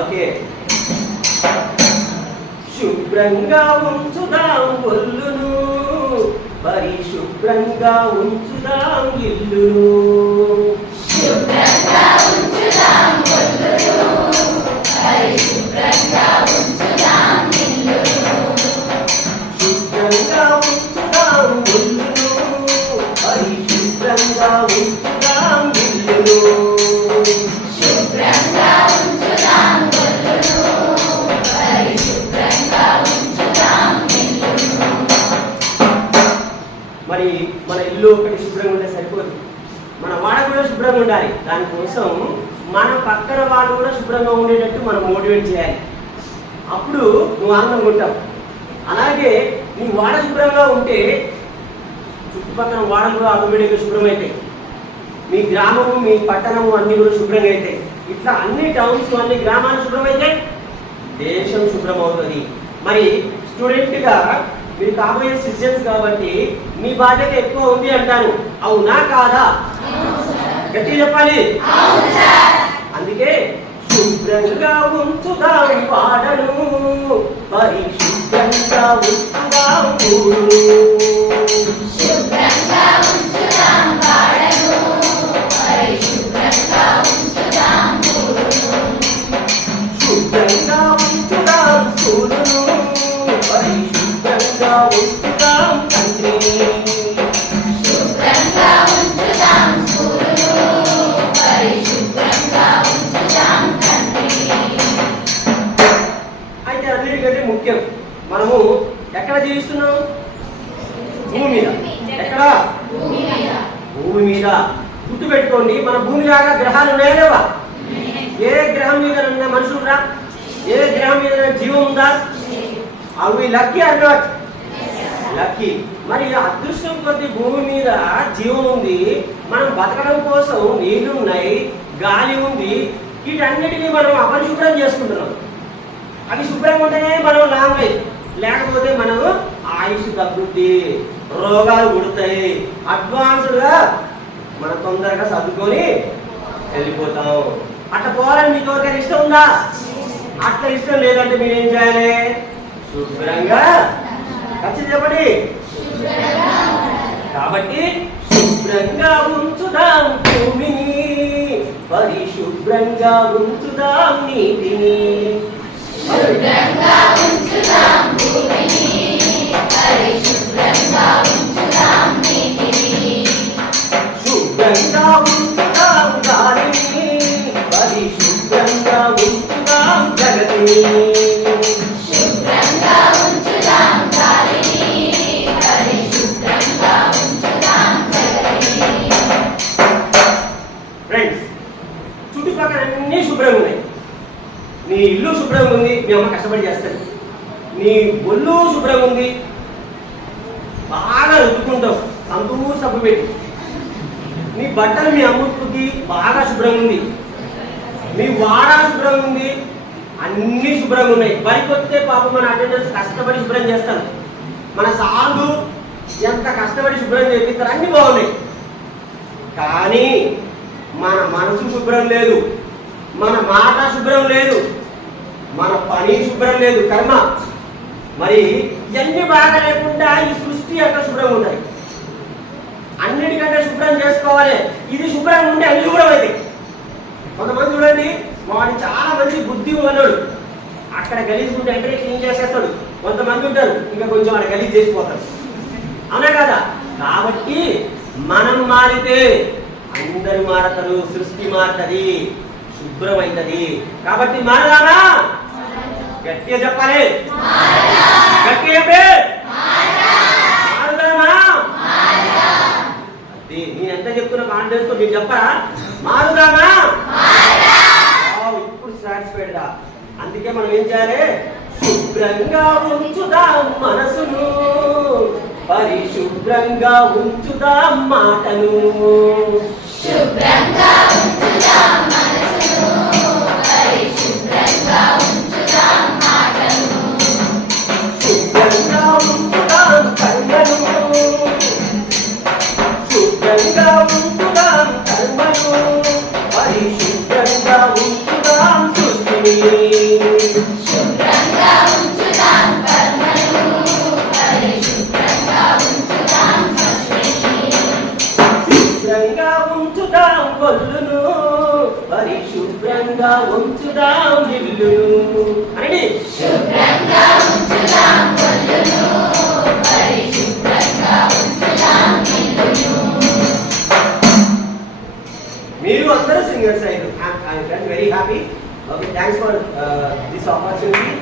Okay. శుభ్రంగా ఉంచుదాం ఒళ్ళును, పరిశుభ్రంగా ఉంచుదాం ఇల్లును. శుభ్రంగా ఉంచుదాం ఒళ్ళును, పరిశుభ్రంగా ఉంచుదాం ఇల్లును. శుభ్రంగా ఉంచుదాం ఒళ్ళును, పరిశుభ్రంగా ఉంచుదాం ఇల్లును. శుభ్రంగా ఉంచుదాం ఒళ్ళును, పరిశుభ్రంగా ఉంచుదాం ఇల్లును. మరి మన ఇల్లు ఒకటి శుభ్రంగా ఉంటే సరిపోదు, మన వాడ కూడా శుభ్రంగా ఉండాలి. దానికోసం మన పక్కన వాళ్ళు కూడా శుభ్రంగా ఉండేటట్టు మనం మోటివేట్ చేయాలి. అప్పుడు నువ్వు ఆనందంగా ఉంటావు. అలాగే నీ వాడ శుభ్రంగా ఉంటే చుట్టుపక్కల వాడలు కూడా ఆటోమేటిక్గా శుభ్రమవుతాయి. మీ గ్రామము, మీ పట్టణము అన్నీ కూడా శుభ్రంగా అవుతాయి. ఇట్లా అన్ని టౌన్స్, అన్ని గ్రామాలు శుభ్రమైతే దేశం శుభ్రమవుతుంది. మరి స్టూడెంట్గా మీరు కాబోయే సిటిజన్స్ కాబట్టి మీ బాధ్యత ఎక్కువ ఉంది అంటాను. అవునా కాదా? గట్టి చెప్పాలి. అందుకే శుభ్రంగా ఉంచుదాం వాడను, పరిశుభ్రంగా ఉంచుదాం ఊరును. శుభ్రంగా ఉంచుదాం వాడను, పరిశుభ్రంగా ఉంచుదాం ఊరును. శుభ్రంగా ఉంచుదాం సూర్యును, పరిశుభ్రంగా ఉంచుదాం తండ్రి. శుభ్రంగా ఉంచుదాం సూర్యును, పరిశుభ్రంగా ఉంచుదాం తండ్రి. అయితే అన్నిటికంటే ముఖ్యం, మనము ఎక్కడ జీవిస్తున్నాం? భూమి మీద. ఎక్కడ? భూమి మీద. గుర్తుపెట్టుకోండి, మన భూమి లాగా గ్రహాలు ఉన్నాయా లేవా? ఏ గ్రహం మీద మనుషులు రా? ఏ గ్రహం మీద జీవం ఉందా? అవి లక్కీ ఆర్ నాట్? లక్కీ. మరి అదృష్టం కొద్ది భూమి మీద జీవం ఉంది, మనం బతకడం కోసం నీళ్లు ఉన్నాయి, గాలి ఉంది. వీటన్నిటినీ మనం అపరిశుభ్రం చేసుకుంటున్నాం. అవి శుభ్రంగా ఉంటేనే మనం లాంగ్ లైఫ్, లేకపోతే మనం ఆయుష్ తగ్గుద్ది, రోగాలు పుడతాయి. అడ్వాన్స్డ్గా మనం తొందరగా సర్దుకొని వెళ్ళిపోతాం. అట్లా పోవాలని మీకు ఎవరికైనా ఇష్టం ఉందా? అట్లా ఇష్టం లేదంటే మీరు ఏం చేయాలి? శుభ్రంగా. ఖచ్చితంగా చెప్పండి. కాబట్టి శుభ్రంగా ఉంచుదాం భూమిని, పరిశుభ్రంగా ఉంచుదాం నీటిని. శుభ్రంగా ఉంచుదాం భూమిని, పరిశుభ్రంగా ఉంచుదాం నీటిని. శుభ్రంగా ఉంచుదాం గాలిని, పరిశుభ్రంగా ఉంచుదాం జగతిని. శుభ్రంగా ఉంచుదాం గాలిని, పరిశుభ్రంగా ఉంచుదాం జగతిని. ఫ్రెండ్స్, చుట్టుపక్కల అన్నీ శుభ్రంగా ఉన్నాయి. నీ ఇల్లు శుభ్రంగా ఉంది, మీ అమ్మ కష్టపడి చేస్తుంది. నీ ఒళ్ళు శుభ్రంగా ఉంది, బాగా రుద్దుకుంటావు సంతూర్ సబ్బు పెట్టి. నీ బట్టలు మీ అమ్ముతుంది, బాగా శుభ్రంగా ఉంది. మీ వాడ శుభ్రంగా ఉంది, అన్నీ శుభ్రంగా ఉన్నాయి. వరికొస్తే పాపం మన అటెండర్స్ కష్టపడి శుభ్రం చేస్తారు. మన సార్లు ఎంత కష్టపడి శుభ్రం చేపిస్తారు, అన్నీ బాగున్నాయి. కానీ మన మనసు శుభ్రం లేదు, మన మాట శుభ్రం లేదు, మన పని శుభ్రం లేదు, కర్మ. మరి ఇవన్నీ బాగా లేకుండా ఈ సృష్టి ఎట్లా శుభ్రంగా ఉంటాయి? అన్నిటికంటే శుభ్రం చేసుకోవాలి. ఇది శుభ్రంగా ఉంటే అన్ని శుభ్రం అవుతాయి. కొంతమంది చూడండి, వాడు చాలా మంచి బుద్ధి ఉన్నాడు, అక్కడ గలీజుకుంటే వెంటనే క్లీన్ చేసేస్తాడు. కొంతమంది ఉంటారు, ఇంకా కొంచెం వాడు గలీజ్ చేసిపోతాడు. అవునా కదా? కాబట్టి మనం మారితే అందరు మారతారు, సృష్టి మారుతుంది, శుభ్రమైతుంది. కాబట్టి మారదామా? గట్టిగా చెప్పాలి. గట్టిగా చెప్పే మారుదామా? అది నేను ఎంత చెప్తున్నా కాన్ఫిడెన్స్ తో మీరు చెప్పరా? మారుదామా? ఇప్పుడు సాటిస్ఫైడ్ గా. అందుకే మనం ఏం చేయాలి? శుభ్రంగా ఉంచుదాం మనసును, పరిశుభ్రంగా ఉంచుదాం మాటను. శుభ్రంగా ఉంచుదాం మనసును, పరిశుభ్రంగా ఉంచుదాం మాటను. శుభ్రంగా ఉంచుదాం కర్మను, శుభ్రంగా ఉంచుదాం కర్మను, పరిశుభ్రంగా ఉంచుదాం సృష్టిని. శుభ్రంగా ఉంచుదాం కర్మను పరిశుభ్రంగా ఉంచుదాం సృష్టిని శుభ్రంగా ఉంచుదాం కొల్లును పరిశుభ్రంగా ఉంచుదాం ఇల్లును అనండి. శుభ్రంగా ఉంచుదాం కొల్లును పరిశుభ్రంగా ఉంచుదాం ఇల్లును మీరు అందరూ సింగర్స్ అయ్యారు. I'm very happy. Okay, thanks for this opportunity.